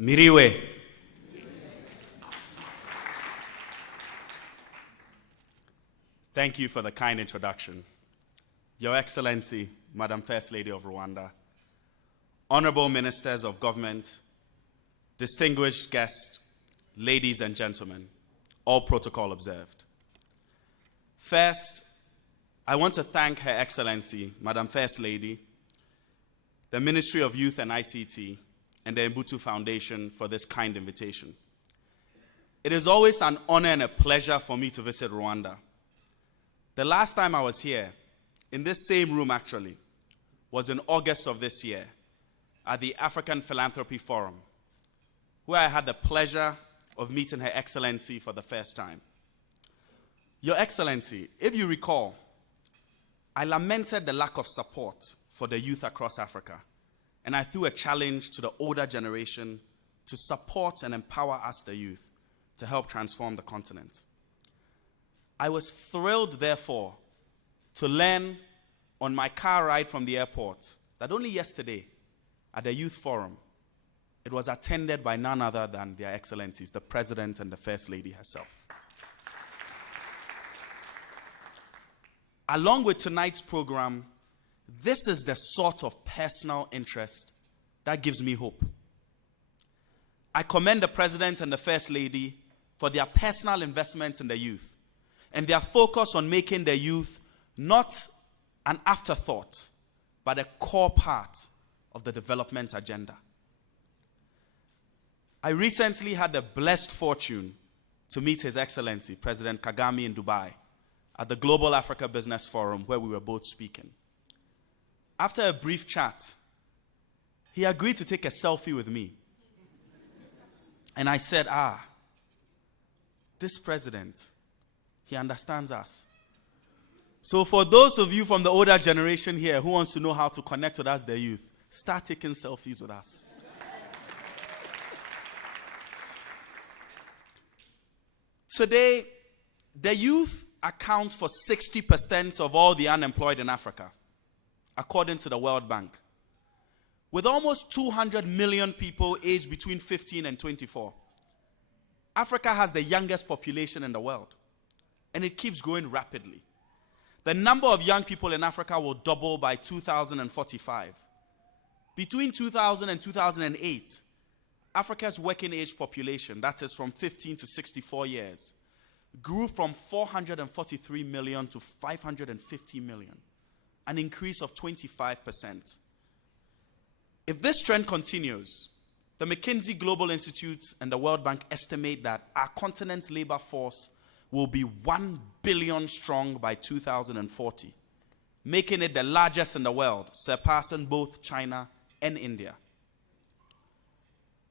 Miriwe. Thank you for the kind introduction. Your Excellency, Madam First Lady of Rwanda, honorable ministers of government, distinguished guests, ladies and gentlemen, all protocol observed. First, I want to thank Her Excellency, Madam First Lady, the Ministry of Youth and ICT, and the Mbutu Foundation for this kind invitation. It is always an honor and a pleasure for me to visit Rwanda. The last time I was here, in this same room actually, was in August of this year at the African Philanthropy Forum, where I had the pleasure of meeting Her Excellency for the first time. Your Excellency, if you recall, I lamented the lack of support for the youth across Africa, and I threw a challenge to the older generation to support and empower us, the youth, to help transform the continent. I was thrilled, therefore, to learn on my car ride from the airport that only yesterday, at the Youth Forum, it was attended by none other than Their Excellencies, the President and the First Lady herself. Along with tonight's program, this is the sort of personal interest that gives me hope. I commend the President and the First Lady for their personal investment in the youth and their focus on making the youth not an afterthought, but a core part of the development agenda. I recently had the blessed fortune to meet His Excellency, President Kagame, in Dubai at the Global Africa Business Forum, where we were both speaking. After a brief chat, he agreed to take a selfie with me. And I said, this president, he understands us. So for those of you from the older generation here who wants to know how to connect with us, the youth, start taking selfies with us. Today, the youth accounts for 60% of all the unemployed in Africa, according to the World Bank. With almost 200 million people aged between 15 and 24, Africa has the youngest population in the world, and it keeps growing rapidly. The number of young people in Africa will double by 2045. Between 2000 and 2008, Africa's working age population, that is from 15 to 64 years, grew from 443 million to 550 million, an increase of 25%. If this trend continues, the McKinsey Global Institute and the World Bank estimate that our continent's labor force will be 1 billion strong by 2040, making it the largest in the world, surpassing both China and India.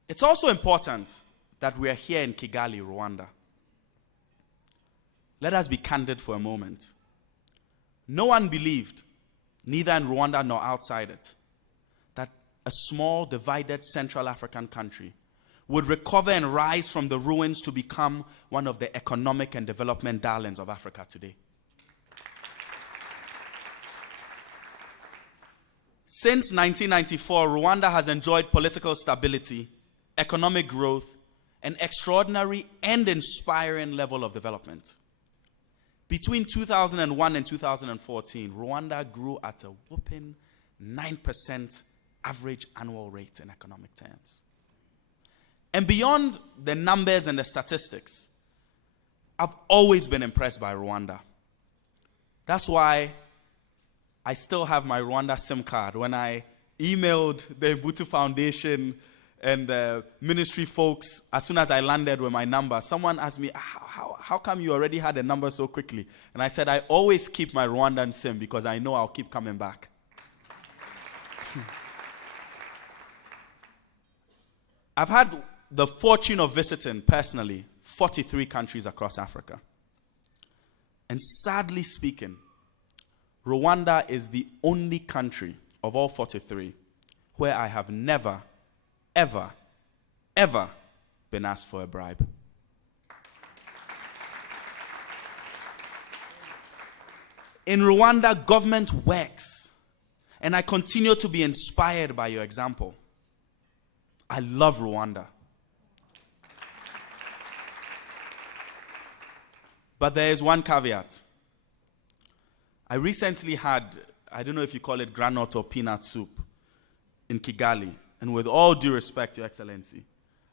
It's also important that we are here in Kigali, Rwanda. Let us be candid for a moment. No one believed, neither in Rwanda nor outside it, that a small, divided Central African country would recover and rise from the ruins to become one of the economic and development darlings of Africa today. Since 1994, Rwanda has enjoyed political stability, economic growth, an extraordinary and inspiring level of development. Between 2001 and 2014, Rwanda grew at a whopping 9% average annual rate in economic terms. And beyond the numbers and the statistics, I've always been impressed by Rwanda. That's why I still have my Rwanda SIM card. When I emailed the Mbutu Foundation and the ministry folks, as soon as I landed with my number, someone asked me, how come you already had a number so quickly? And I said, I always keep my Rwandan SIM because I know I'll keep coming back. I've had the fortune of visiting, personally, 43 countries across Africa. And sadly speaking, Rwanda is the only country of all 43 where I have never, ever, ever been asked for a bribe. In Rwanda, government works, and I continue to be inspired by your example. I love Rwanda. But there is one caveat. I recently had, I don't know if you call it granite or peanut soup, in Kigali. And with all due respect, Your Excellency,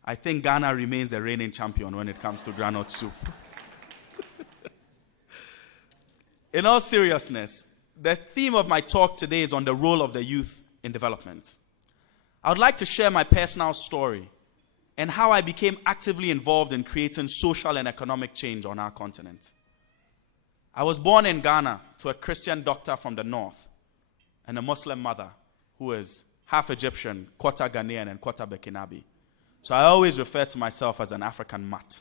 I think Ghana remains the reigning champion when it comes to granite soup. In all seriousness, the theme of my talk today is on the role of the youth in development. I would like to share my personal story and how I became actively involved in creating social and economic change on our continent. I was born in Ghana to a Christian doctor from the north and a Muslim mother who is half Egyptian, quarter Ghanaian, and quarter Burkinabe. So I always refer to myself as an African mutt.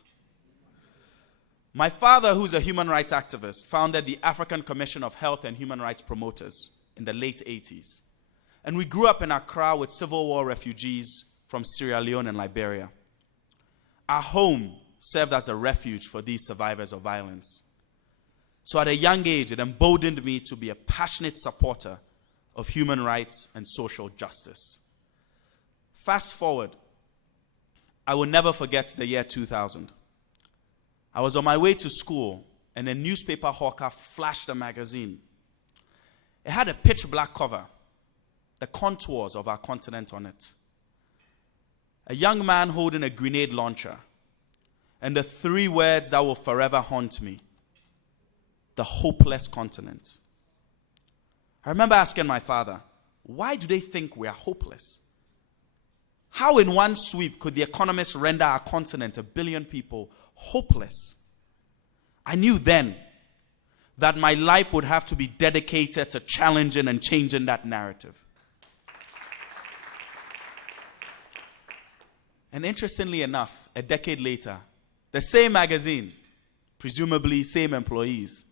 My father, who's a human rights activist, founded the African Commission of Health and Human Rights Promoters in the late 80s. And we grew up in Accra with Civil War refugees from Sierra Leone and Liberia. Our home served as a refuge for these survivors of violence. So at a young age, it emboldened me to be a passionate supporter of human rights and social justice. Fast forward, I will never forget the year 2000. I was on my way to school, and a newspaper hawker flashed a magazine. It had a pitch black cover, the contours of our continent on it. A young man holding a grenade launcher, and the three words that will forever haunt me: the hopeless continent. I remember asking my father, why do they think we are hopeless? How in one sweep could the economists render our continent, 1 billion people, hopeless? I knew then that my life would have to be dedicated to challenging and changing that narrative. And interestingly enough, a decade later, the same magazine, presumably same employees,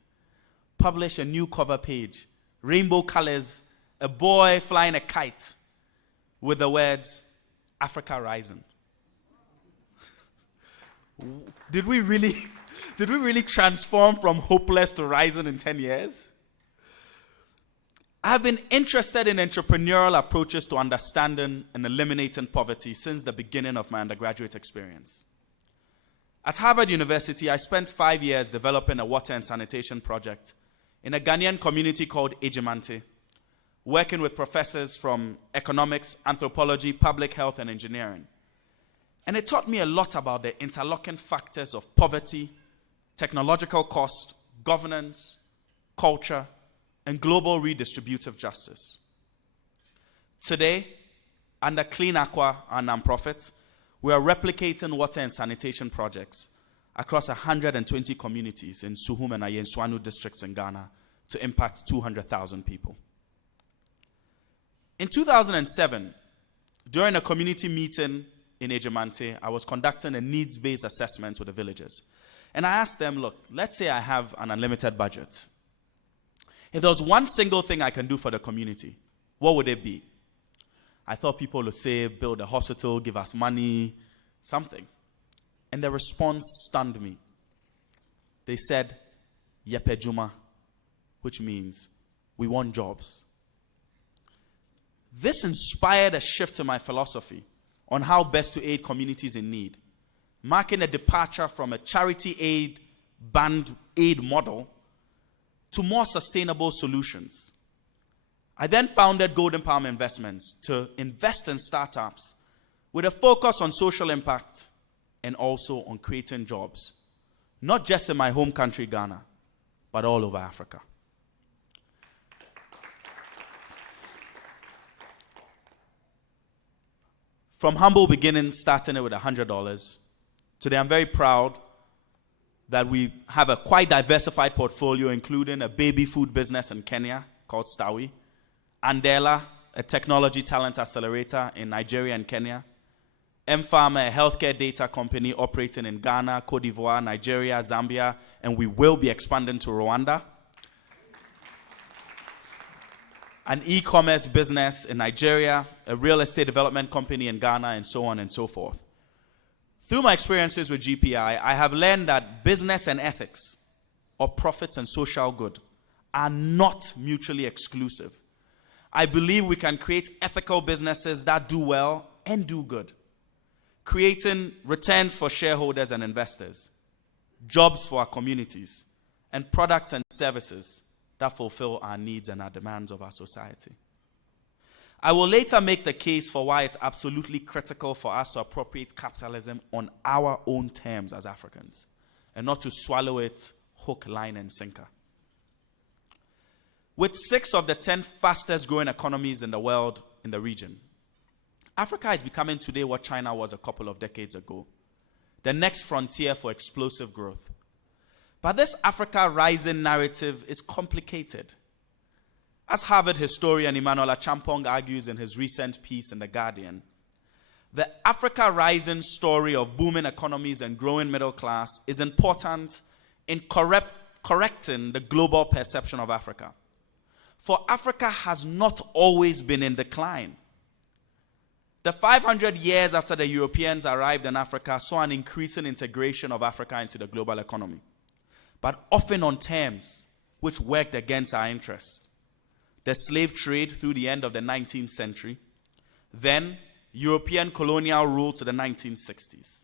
published a new cover page, rainbow colors, a boy flying a kite with the words, Africa Rising. Did we really transform from hopeless to rising in 10 years? I've been interested in entrepreneurial approaches to understanding and eliminating poverty since the beginning of my undergraduate experience. At Harvard University, I spent 5 years developing a water and sanitation project in a Ghanaian community called Ejimante, working with professors from economics, anthropology, public health, and engineering. And it taught me a lot about the interlocking factors of poverty, technological cost, governance, culture, and global redistributive justice. Today, under Clean Aqua, our nonprofit, we are replicating water and sanitation projects across 120 communities in Suhum and Ayenswanu districts in Ghana to impact 200,000 people. In 2007, during a community meeting in Ejimante, I was conducting a needs-based assessment with the villagers. And I asked them, look, let's say I have an unlimited budget. If there was one single thing I can do for the community, what would it be? I thought people would say, build a hospital, give us money, something. And the response stunned me. They said, Yepe Juma, which means we want jobs. This inspired a shift in my philosophy on how best to aid communities in need, marking a departure from a charity aid, band aid model to more sustainable solutions. I then founded Golden Palm Investments to invest in startups with a focus on social impact and also on creating jobs, not just in my home country, Ghana, but all over Africa. From humble beginnings, starting it with $100, today I'm very proud that we have a quite diversified portfolio, including a baby food business in Kenya called Stawi, Andela, a technology talent accelerator in Nigeria and Kenya, M-Pharma, a healthcare data company operating in Ghana, Cote d'Ivoire, Nigeria, Zambia, and we will be expanding to Rwanda, an e-commerce business in Nigeria, a real estate development company in Ghana, and so on and so forth. Through my experiences with GPI, I have learned that business and ethics, or profits and social good, are not mutually exclusive. I believe we can create ethical businesses that do well and do good creating returns for shareholders and investors, jobs for our communities, and products and services that fulfill our needs and our demands of our society. I will later make the case for why it's absolutely critical for us to appropriate capitalism on our own terms as Africans, and not to swallow it hook, line, and sinker. With 6 of the 10 fastest growing economies in the world in the region, Africa is becoming today what China was a couple of decades ago, the next frontier for explosive growth. But this Africa rising narrative is complicated. As Harvard historian Emmanuel Achampong argues in his recent piece in The Guardian, the Africa rising story of booming economies and growing middle class is important in correcting the global perception of Africa. For Africa has not always been in decline. The 500 years after the Europeans arrived in Africa saw an increasing integration of Africa into the global economy, but often on terms which worked against our interests. The slave trade through the end of the 19th century, then European colonial rule to the 1960s.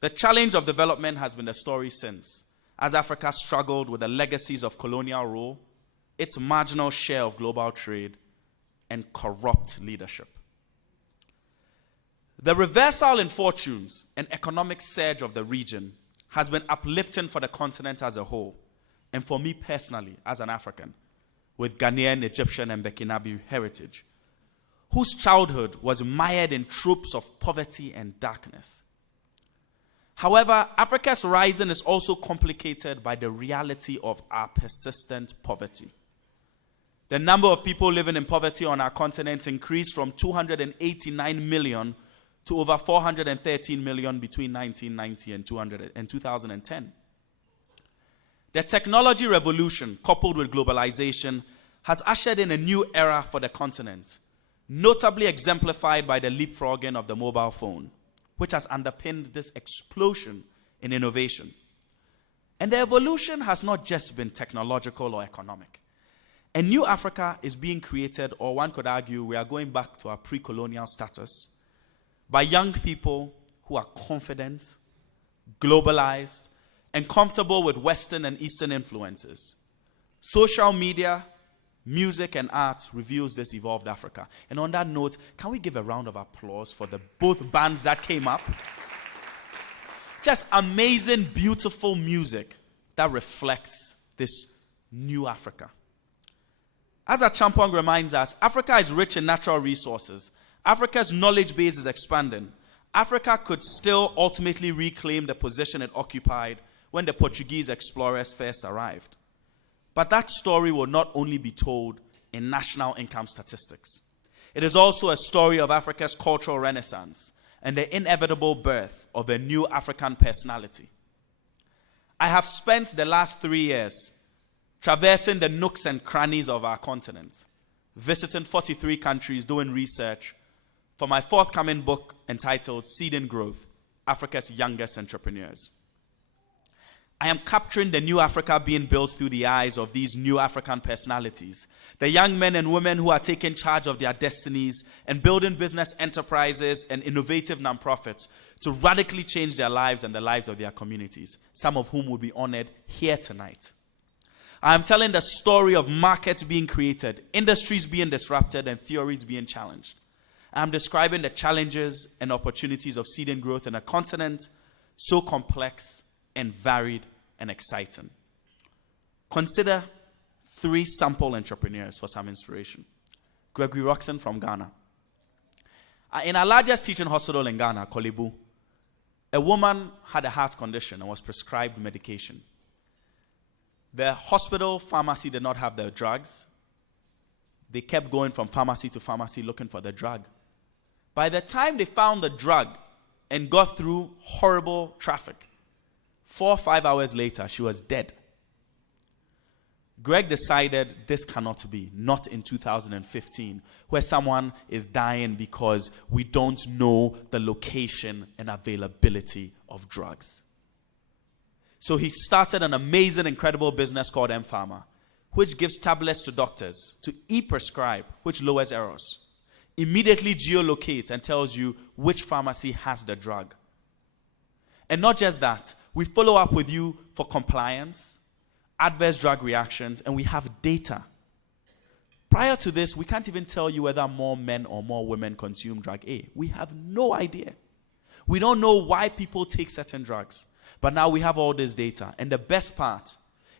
The challenge of development has been the story since, as Africa struggled with the legacies of colonial rule, its marginal share of global trade, and corrupt leadership. The reversal in fortunes and economic surge of the region has been uplifting for the continent as a whole, and for me personally as an African, with Ghanaian, Egyptian, and Burkinabe heritage, whose childhood was mired in tropes of poverty and darkness. However, Africa's rising is also complicated by the reality of our persistent poverty. The number of people living in poverty on our continent increased from 289 million to over 413 million between 1990 and 2010. The technology revolution, coupled with globalization, has ushered in a new era for the continent, notably exemplified by the leapfrogging of the mobile phone, which has underpinned this explosion in innovation. And the evolution has not just been technological or economic. A new Africa is being created, or one could argue we are going back to our pre-colonial status, by young people who are confident, globalized, and comfortable with Western and Eastern influences. Social media, music, and art reveals this evolved Africa. And on that note, can we give a round of applause for both bands that came up? Just amazing, beautiful music that reflects this new Africa. As Achampong reminds us, Africa is rich in natural resources. Africa's knowledge base is expanding. Africa could still ultimately reclaim the position it occupied when the Portuguese explorers first arrived. But that story will not only be told in national income statistics. It is also a story of Africa's cultural renaissance and the inevitable birth of a new African personality. I have spent the last 3 years traversing the nooks and crannies of our continent, visiting 43 countries, doing research for my forthcoming book entitled Seeding Growth, Africa's Youngest Entrepreneurs. I am capturing the new Africa being built through the eyes of these new African personalities, the young men and women who are taking charge of their destinies and building business enterprises and innovative nonprofits to radically change their lives and the lives of their communities, some of whom will be honored here tonight. I am telling the story of markets being created, industries being disrupted, and theories being challenged. I am describing the challenges and opportunities of seeding growth in a continent so complex and varied and exciting. Consider 3 sample entrepreneurs for some inspiration. Gregory Roxon from Ghana. In our largest teaching hospital in Ghana, Kolebu, a woman had a heart condition and was prescribed medication. The hospital pharmacy did not have the drugs. They kept going from pharmacy to pharmacy looking for the drug. By the time they found the drug and got through horrible traffic, 4 or 5 hours later, she was dead. Greg decided this cannot be, not in 2015, where someone is dying because we don't know the location and availability of drugs. So he started an amazing, incredible business called M-Pharma, which gives tablets to doctors to e-prescribe, which lowers errors. immediately geolocates and tells you which pharmacy has the drug. And not just that, we follow up with you for compliance, adverse drug reactions, and we have data. Prior to this, we can't even tell you whether more men or more women consume drug A. We have no idea. We don't know why people take certain drugs. But now we have all this data. And the best part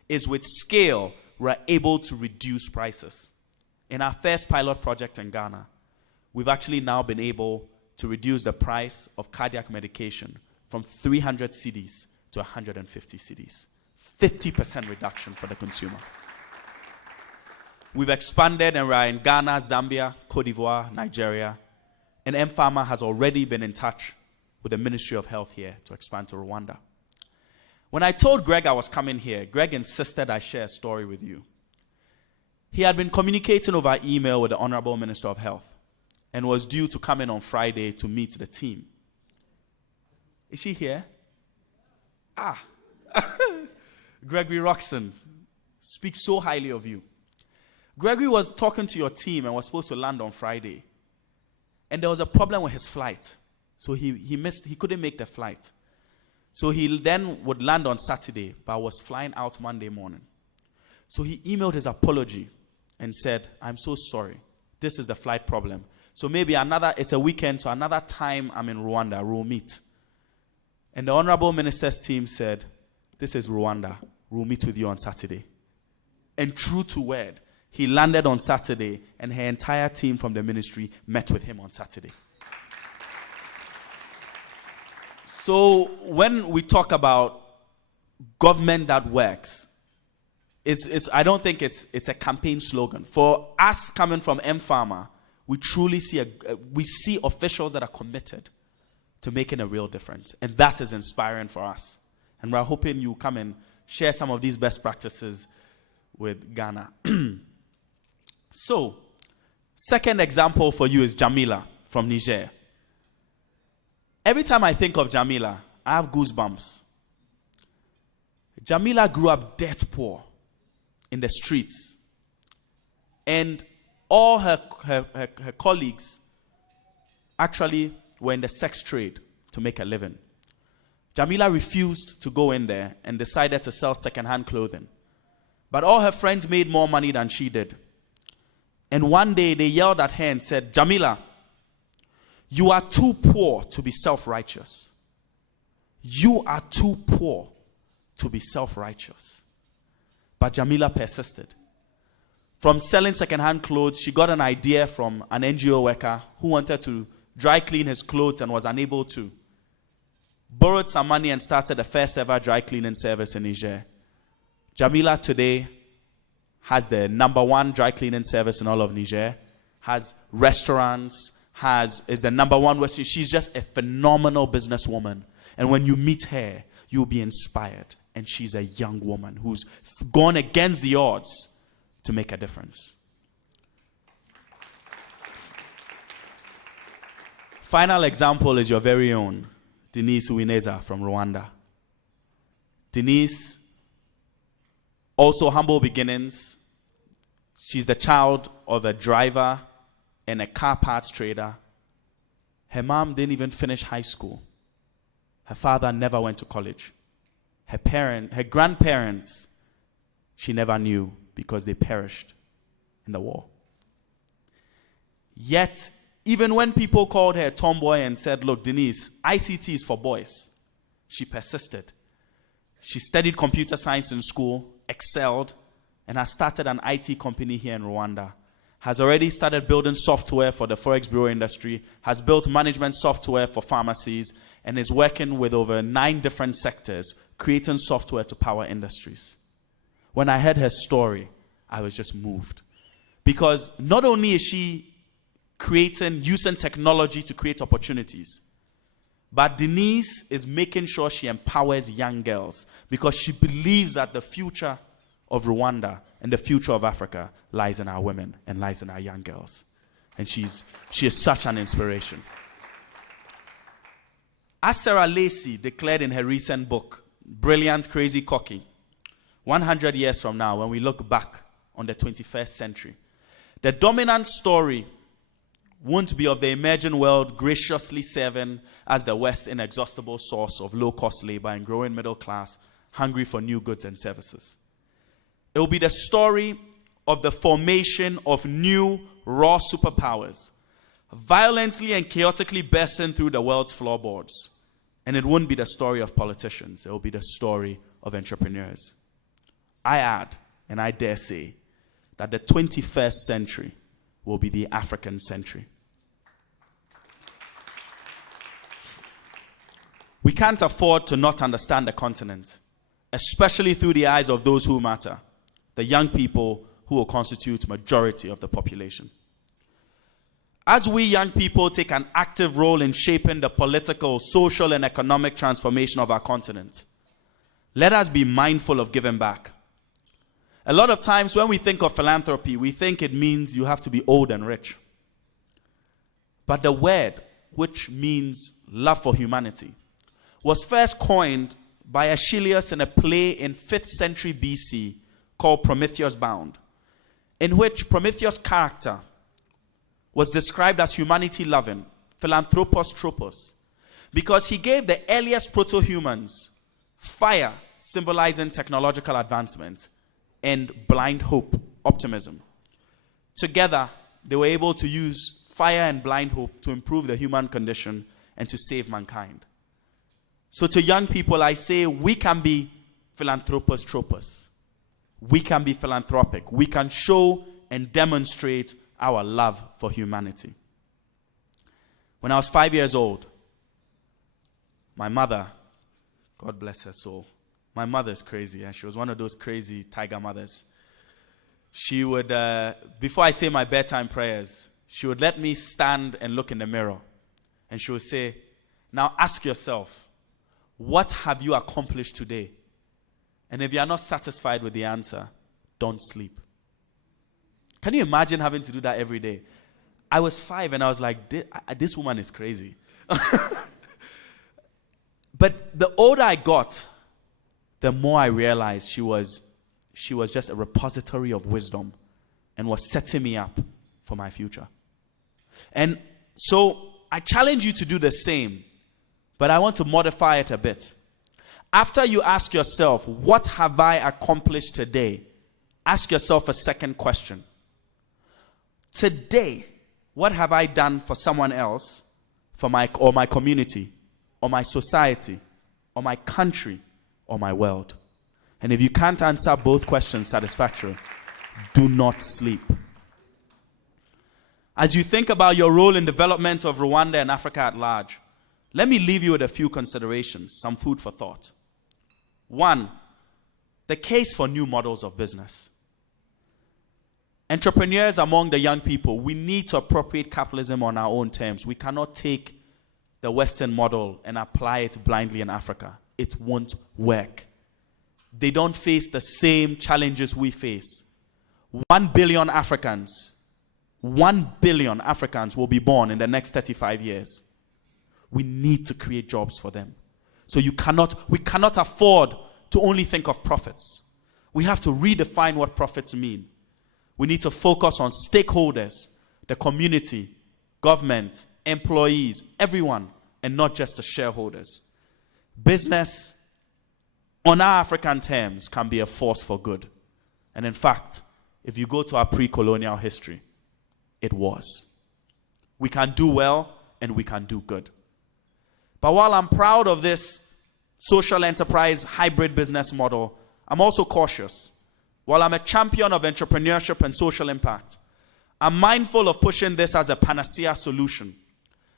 is with scale, we're able to reduce prices. In our first pilot project in Ghana, we've actually now been able to reduce the price of cardiac medication from 300 cedis to 150 cedis. 50% reduction for the consumer. We've expanded and we're in Ghana, Zambia, Cote d'Ivoire, Nigeria. And M-Pharma has already been in touch with the Ministry of Health here to expand to Rwanda. When I told Greg I was coming here, Greg insisted I share a story with you. He had been communicating over email with the Honorable Minister of Health and was due to come in on Friday to meet the team. Is she here? Gregory Roxon speaks so highly of you. Gregory was talking to your team and was supposed to land on Friday. And there was a problem with his flight. So he couldn't make the flight. So he then would land on Saturday, but was flying out Monday morning. So he emailed his apology and said, I'm so sorry. This is the flight problem. So maybe it's a weekend, so another time I'm in Rwanda, we'll meet. And the Honorable Minister's team said, this is Rwanda. We'll meet with you on Saturday. And true to word, he landed on Saturday and her entire team from the ministry met with him on Saturday. So when we talk about government that works, I don't think it's a campaign slogan. For us coming from M-Pharma, we truly see officials that are committed to making a real difference. And that is inspiring for us. And we're hoping you come and share some of these best practices with Ghana. So, second example for you is Jamila from Niger. Every time I think of Jamila, I have goosebumps. Jamila grew up dirt poor in the streets. And all her colleagues actually were in the sex trade to make a living. Jamila refused to go in there and decided to sell second-hand clothing. But all her friends made more money than she did. And one day they yelled at her and said, Jamila, you are too poor to be self-righteous. You are too poor to be self-righteous. But Jamila persisted. From selling second-hand clothes, she got an idea from an NGO worker who wanted to dry clean his clothes and was unable to. Borrowed some money and started the first ever dry cleaning service in Niger. Jamila today has the #1 dry cleaning service in all of Niger, has restaurants, is the #1 she's just a phenomenal businesswoman. And when you meet her, you'll be inspired. And she's a young woman who's gone against the odds to make a difference. Final example is your very own Denise Uwineza from Rwanda. Denise, also humble beginnings. She's the child of a driver and a car parts trader. Her mom didn't even finish high school. Her father never went to college. Her grandparents, she never knew because they perished in the war. Yet, even when people called her a tomboy and said, look, Denise, ICT is for boys, she persisted. She studied computer science in school, excelled, and has started an IT company here in Rwanda. Has already started building software for the Forex Bureau industry, has built management software for pharmacies, and is working with over 9 different sectors, creating software to power industries. When I heard her story, I was just moved. Because not only is she using technology to create opportunities, but Denise is making sure she empowers young girls because she believes that the future of Rwanda and the future of Africa lies in our women and lies in our young girls. And she is such an inspiration. As Sarah Lacy declared in her recent book, Brilliant, Crazy, Cocky, 100 years from now, when we look back on the 21st century, the dominant story won't be of the emerging world graciously serving as the West's inexhaustible source of low-cost labor and growing middle class, hungry for new goods and services. It will be the story of the formation of new, raw superpowers, violently and chaotically bursting through the world's floorboards. And it won't be the story of politicians. It will be the story of entrepreneurs. I add, and I dare say, that the 21st century will be the African century. We can't afford to not understand the continent, especially through the eyes of those who matter, the young people who will constitute majority of the population. As we young people take an active role in shaping the political, social, and economic transformation of our continent, let us be mindful of giving back. A lot of times when we think of philanthropy, we think it means you have to be old and rich. But the word, which means love for humanity, was first coined by Aeschylus in a play in 5th century BC called Prometheus Bound, in which Prometheus' character was described as humanity-loving, philanthropos tropos, because he gave the earliest proto-humans fire, symbolizing technological advancement, and blind hope, optimism. Together, they were able to use fire and blind hope to improve the human condition and to save mankind. So to young people, I say we can be philanthropos tropos. We can be philanthropic. We can show and demonstrate our love for humanity. When I was 5 years old, my mother, God bless her soul, my mother's crazy, and she was one of those crazy tiger mothers. She would, before I say my bedtime prayers, she would let me stand and look in the mirror. And she would say, now ask yourself, what have you accomplished today? And if you are not satisfied with the answer, don't sleep. Can you imagine having to do that every day? I was 5 and I was like, this woman is crazy. But the older I got, the more I realized she was just a repository of wisdom and was setting me up for my future. And so I challenge you to do the same, but I want to modify it a bit. After you ask yourself, what have I accomplished today? Ask yourself a second question. Today, what have I done for someone else, for my community, or my society, or my country, or my world? And if you can't answer both questions satisfactorily, do not sleep. As you think about your role in development of Rwanda and Africa at large, let me leave you with a few considerations, some food for thought. 1, the case for new models of business. Entrepreneurs among the young people, we need to appropriate capitalism on our own terms. We cannot take the Western model and apply it blindly in Africa. It won't work. They don't face the same challenges we face. 1 billion Africans will be born in the next 35 years. We need to create jobs for them. So we cannot afford to only think of profits. We have to redefine what profits mean. We need to focus on stakeholders, the community, government, employees, everyone, and not just the shareholders. Business, on our African terms, can be a force for good. And in fact, if you go to our pre-colonial history, it was. We can do well and we can do good. But while I'm proud of this social enterprise hybrid business model, I'm also cautious. While I'm a champion of entrepreneurship and social impact, I'm mindful of pushing this as a panacea solution,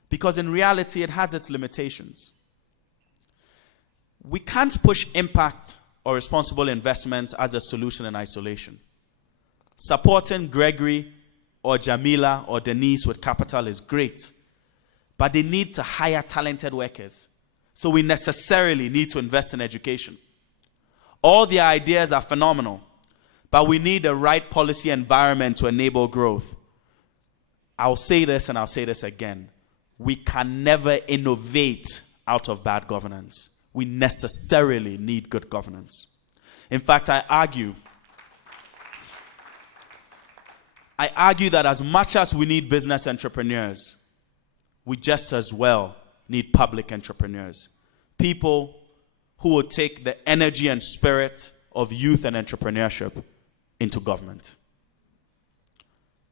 because in reality, it has its limitations. We can't push impact or responsible investment as a solution in isolation. Supporting Gregory or Jamila or Denise with capital is great, but they need to hire talented workers. So we necessarily need to invest in education. All the ideas are phenomenal, but we need the right policy environment to enable growth. I'll say this and I'll say this again. We can never innovate out of bad governance. We necessarily need good governance. In fact, I argue I argue that as much as we need business entrepreneurs, we just as well need public entrepreneurs. People who will take the energy and spirit of youth and entrepreneurship into government.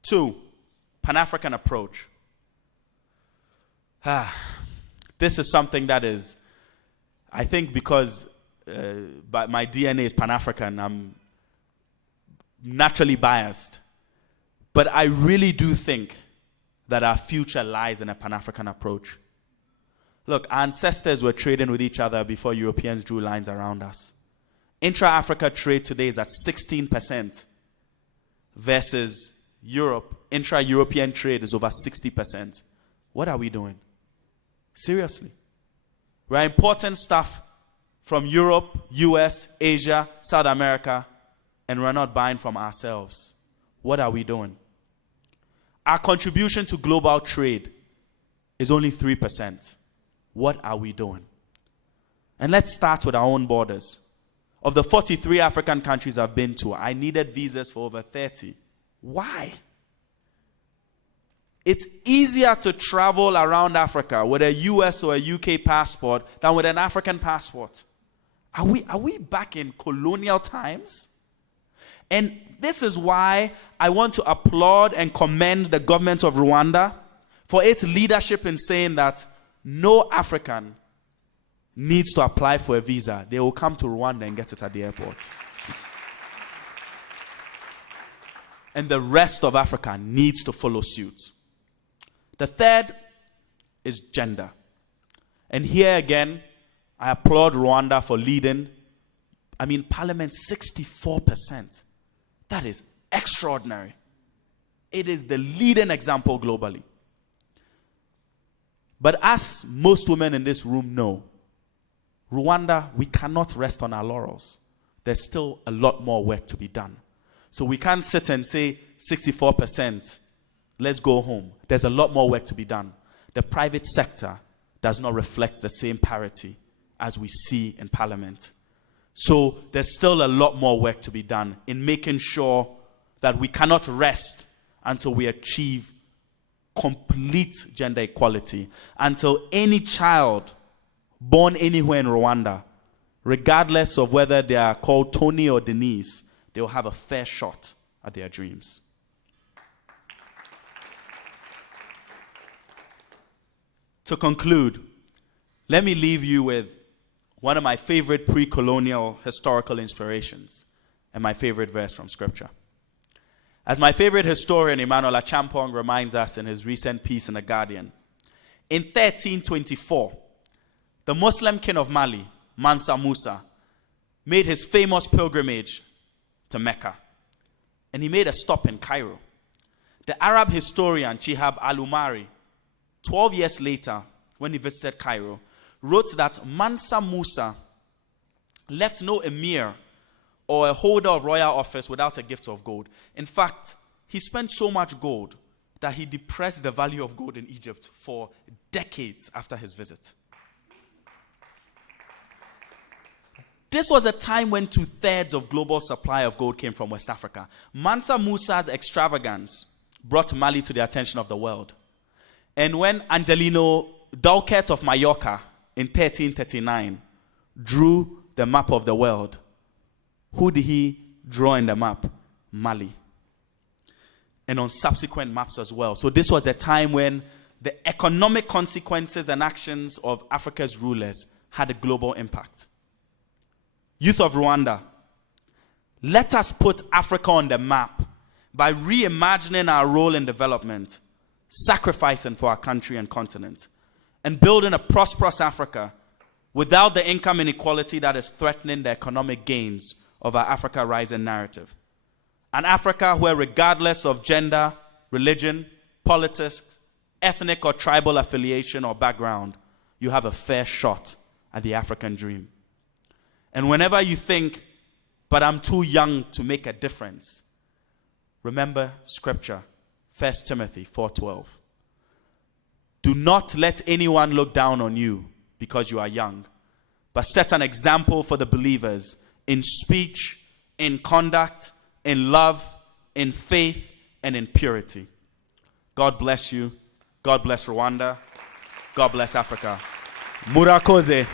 2, Pan-African approach. This is something that is, I think because my DNA is Pan-African, I'm naturally biased. But I really do think that our future lies in a Pan-African approach. Look, our ancestors were trading with each other before Europeans drew lines around us. Intra-Africa trade today is at 16% versus Europe. Intra-European trade is over 60%. What are we doing? Seriously. We're importing stuff from Europe, US, Asia, South America, and we're not buying from ourselves. What are we doing? Our contribution to global trade is only 3%. What are we doing? And let's start with our own borders. Of the 43 African countries I've been to, I needed visas for over 30. Why? It's easier to travel around Africa with a US or a UK passport than with an African passport. Are we back in colonial times? And this is why I want to applaud and commend the government of Rwanda for its leadership in saying that no African needs to apply for a visa. They will come to Rwanda and get it at the airport. And the rest of Africa needs to follow suit. The third is gender. And here again, I applaud Rwanda for leading. Parliament 64%. That is extraordinary. It is the leading example globally. But as most women in this room know, Rwanda, we cannot rest on our laurels. There's still a lot more work to be done. So we can't sit and say 64%, let's go home. There's a lot more work to be done. The private sector does not reflect the same parity as we see in Parliament. So there's still a lot more work to be done in making sure that we cannot rest until we achieve complete gender equality, until any child born anywhere in Rwanda, regardless of whether they are called Tony or Denise, they will have a fair shot at their dreams. To conclude, let me leave you with one of my favorite pre-colonial historical inspirations and my favorite verse from Scripture. As my favorite historian, Emmanuel Achampong, reminds us in his recent piece in The Guardian, in 1324, the Muslim king of Mali, Mansa Musa, made his famous pilgrimage to Mecca. And he made a stop in Cairo. The Arab historian Chihab al-Umari, 12 years later, when he visited Cairo, wrote that Mansa Musa left no emir or a holder of royal office without a gift of gold. In fact, he spent so much gold that he depressed the value of gold in Egypt for decades after his visit. This was a time when 2/3 of global supply of gold came from West Africa. Mansa Musa's extravagance brought Mali to the attention of the world. And when Angelino Dauquet of Mallorca in 1339 drew the map of the world, who did he draw in the map? Mali. And on subsequent maps as well. So this was a time when the economic consequences and actions of Africa's rulers had a global impact. Youth of Rwanda, let us put Africa on the map by reimagining our role in development, sacrificing for our country and continent, and building a prosperous Africa without the income inequality that is threatening the economic gains of our Africa Rising narrative. An Africa where, regardless of gender, religion, politics, ethnic or tribal affiliation or background, you have a fair shot at the African dream. And whenever you think, but I'm too young to make a difference, remember Scripture, 1 Timothy 4:12. Do not let anyone look down on you because you are young, but set an example for the believers in speech, in conduct, in love, in faith, and in purity. God bless you. God bless Rwanda. God bless Africa. Murakoze.